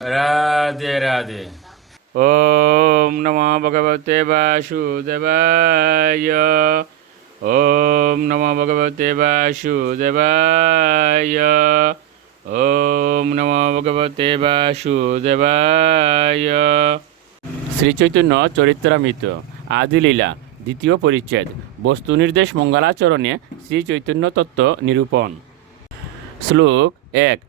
রাধে রাধে। ওম নমো ভগবতে বাসুদেবায়। ওম নমো ভগবতে বাসুদেবায়। ওম নমো ভগবতে বাসুদেবায়। শ্রীচৈতন্য চরিত্রামৃত আদিলীলা দ্বিতীয় পরিচ্ছেদ বস্তু নির্দেশ মঙ্গলাচরণে শ্রীচৈতন্য তত্ত্ব নিরূপণ। শ্লোক 1।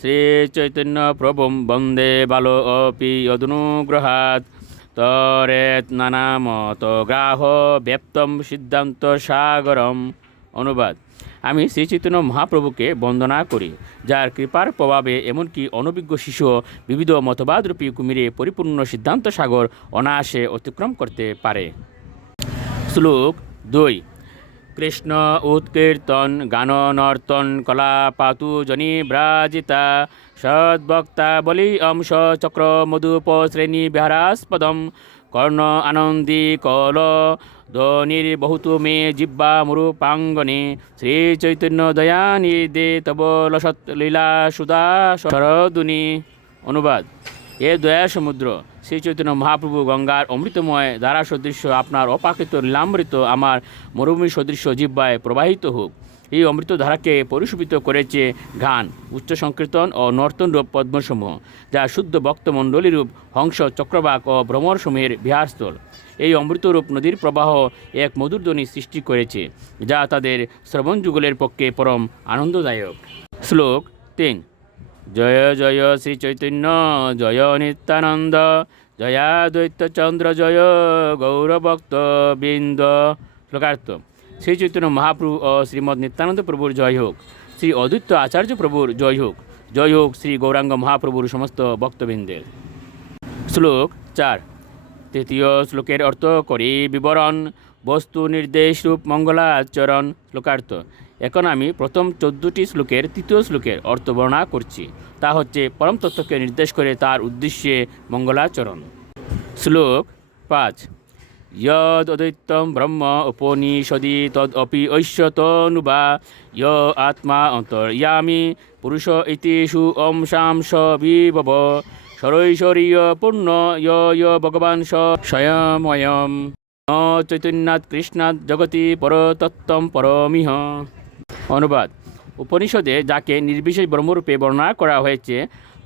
শ্রীচৈতন্য প্রভুম বন্দে বালো অপি যদনুগ্রহাৎ তরেত নানামত গ্রাহ ব্যপ্তম সিদ্ধান্ত সাগরম। অনুবাদ: আমি শ্রীচৈতন্য মহাপ্রভুকে বন্দনা করি, যার কৃপার প্রভাবে এমনকি অনভিজ্ঞ শিশু বিবিধ মতবাদরূপী কুমিরে পরিপূর্ণ সিদ্ধান্ত সাগর অনায়াসে অতিক্রম করতে পারে। শ্লোক 2। কৃষ্ণ উৎকীর্তন গান নর্তন কলা পাতু জনি ব্রাজিতা সদ্ভক্তা বলি অংশ চক্র মধুপ শ্রেণী বিহারাস্পদম কর্ণ আনন্দী কল ধ্বনির্বহুতু মে জিব্বা মরুপাঙ্গনে শ্রী চৈতন্য দয়ানিদে তব লসৎ লীলা সুদা শরদুনি। অনুবাদ: এ দয়া সমুদ্র শ্রী চৈতন্য মহাপ্রভু গঙ্গার অমৃতময় ধারা সদৃশ্য আপনার অপাকৃত লীলামৃত আমার মরুভূমি সদৃশ্য জিহ্বায় প্রবাহিত হোক। এই অমৃত ধারাকে পরিশোভিত করেছে গান, উচ্চ সংকীর্তন ও নর্তনরূপ পদ্মসমূহ, যা শুদ্ধ ভক্তমণ্ডলীরূপ হংস, চক্রবাক ও ভ্রমরসমূহের বিহারস্থল। এই অমৃতরূপ নদীর প্রবাহ এক মধুর ধ্বনি সৃষ্টি করেছে, যা তাদের শ্রবণযুগলের পক্ষে পরম আনন্দদায়ক। শ্লোক 3। জয় জয় শ্রী চৈতন্য জয় নিত্যানন্দ জয়াদ্বৈতচন্দ্র জয় গৌরভক্ত বৃন্দ। শ্লোকার্থ: শ্রী চৈতন্য মহাপ্রভু ও শ্রীমৎ নিত্যানন্দ প্রভুর জয় হোক। শ্রী অদ্বৈত আচার্য প্রভুর জয় হোক। জয় হোক শ্রী গৌরাঙ্গ মহাপ্রভুর সমস্ত ভক্তবৃন্দের। শ্লোক 4। তৃতীয় শ্লোকের অর্থ করি বিবরণ। বস্তু নির্দেশ রূপ মঙ্গলাচরণ। শ্লোকার্থ: এখন আমি প্রথম 14টি শ্লোকের তৃতীয় শ্লোকের অর্থ বর্ণনা করছি। তা হচ্ছে পরম তত্ত্বকে নির্দেশ করে তার উদ্দেশ্যে মঙ্গলাচরণ। শ্লোক 5। যদ অদ্বৈতম ব্রহ্ম উপনিষদি তদ অপি ঐশ্বতনুবা য় আত্মা অন্তর্যামী পুরুষ ইতি সুঅংশাংশ বিভব সরৈশ্বরীয় পূর্ণ য় ভগবান স্বয়ময়ম ন চৈতন্যাৎ কৃষ্ণাৎ জগতি পরতত্ত্বম পরমিহ। অনুবাদ: উপনিষদে যাকে নির্বিশেষ ব্রহ্মরূপে বর্ণনা করা হয়েছে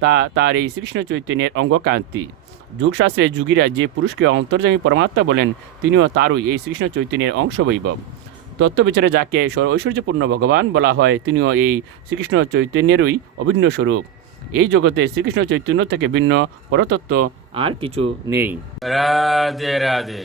তা তার এই শ্রীকৃষ্ণ চৈতন্যের অঙ্গকান্তি। যুগশাস্ত্রে যুগীরা যে পুরুষকে অন্তর্যামী পরমাত্মা বলেন, তিনিও তারই এই শ্রীকৃষ্ণ চৈতন্যের অংশবৈভব। তত্ত্ববিচারে যাকে ঐশ্বর্যপূর্ণ ভগবান বলা হয়, তিনিও এই শ্রীকৃষ্ণ চৈতন্যেরই অভিন্ন স্বরূপ। এই জগতে শ্রীকৃষ্ণ চৈতন্য থেকে ভিন্ন পরতত্ত্ব আর কিছু নেই। রাধে রাধে।